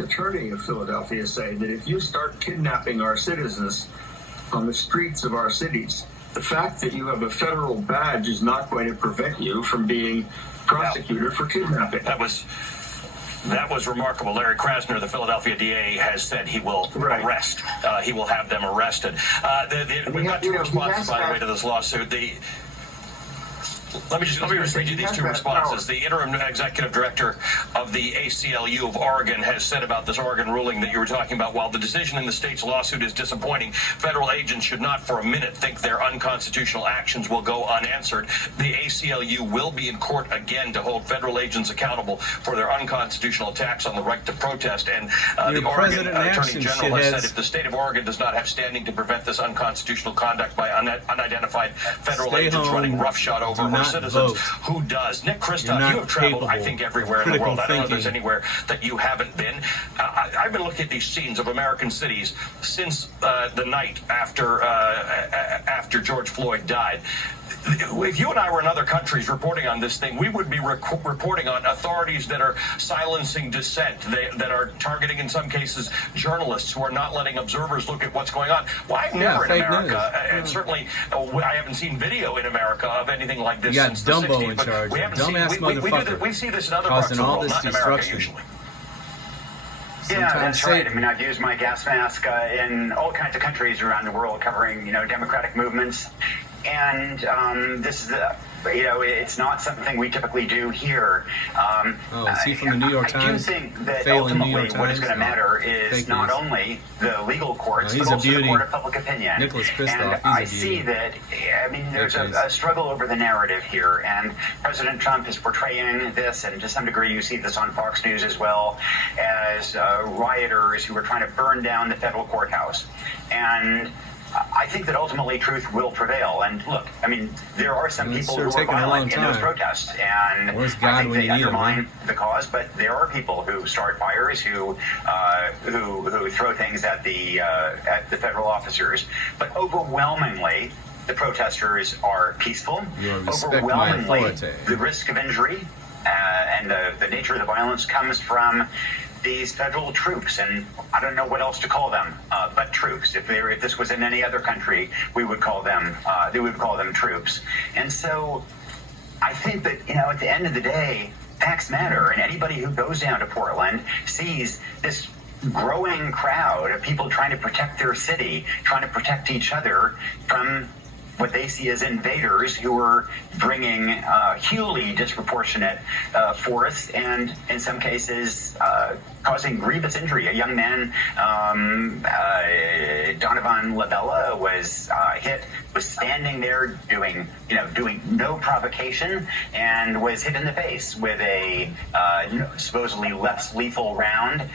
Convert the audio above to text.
Attorney of Philadelphia say that if you start kidnapping our citizens on the streets of our cities, the fact that you have a federal badge is not going to prevent you from being prosecuted for kidnapping. That was remarkable. Larry Krasner, the Philadelphia DA, has said he will arrest. He will have them arrested. We've got two responses, by the way, to this lawsuit. Let me read you these two responses. The interim executive director of the ACLU of Oregon has said about this Oregon ruling that you were talking about, while the decision in the state's lawsuit is disappointing, federal agents should not for a minute think their unconstitutional actions will go unanswered. The ACLU will be in court again to hold federal agents accountable for their unconstitutional attacks on the right to protest. And the Oregon Attorney General has said if the state of Oregon does not have standing to prevent this unconstitutional conduct by unidentified federal agents running roughshod over her citizens, who does? Nick Kristof, you have traveled, I think, everywhere in the world. I don't know if there's anywhere that you haven't been. I've been looking at these scenes of American cities since the night after George Floyd died. If you and I were in other countries reporting on this thing, we would be reporting on authorities that are silencing dissent, that are targeting, in some cases, journalists who are not letting observers look at what's going on. Well, I've never in America, and certainly I haven't seen video in America of anything like this since the 60s. Dumbo in charge. We haven't Dumbass motherfucker. we see this in other parts of the world, not in America usually. Yeah, that's right. I mean, I've used my gas mask in all kinds of countries around the world covering, democratic movements. And this is it's not something we typically do here. Is he from the New York Times? I do think that ultimately what is going to matter is not only the legal courts, but also the court of public opinion. And I see that, there's a struggle over the narrative here. And President Trump is portraying this, and to some degree you see this on Fox News as well, as rioters who are trying to burn down the federal courthouse. And I think that ultimately truth will prevail. And look, there are some people who are violent in those protests, and I think they undermine the cause. But there are people who start fires, who throw things at the federal officers. But overwhelmingly, the protesters are peaceful. Overwhelmingly, the risk of injury and the nature of the violence comes from these federal troops, and I don't know what else to call them, but troops. If this was in any other country, we would call them troops. And so, I think that at the end of the day, facts matter, and anybody who goes down to Portland sees this growing crowd of people trying to protect their city, trying to protect each other from what they see as invaders who are bringing hugely disproportionate force and, in some cases, causing grievous injury. A young man, Donovan Labella, was hit, was standing there doing no provocation, and was hit in the face with a supposedly less lethal round.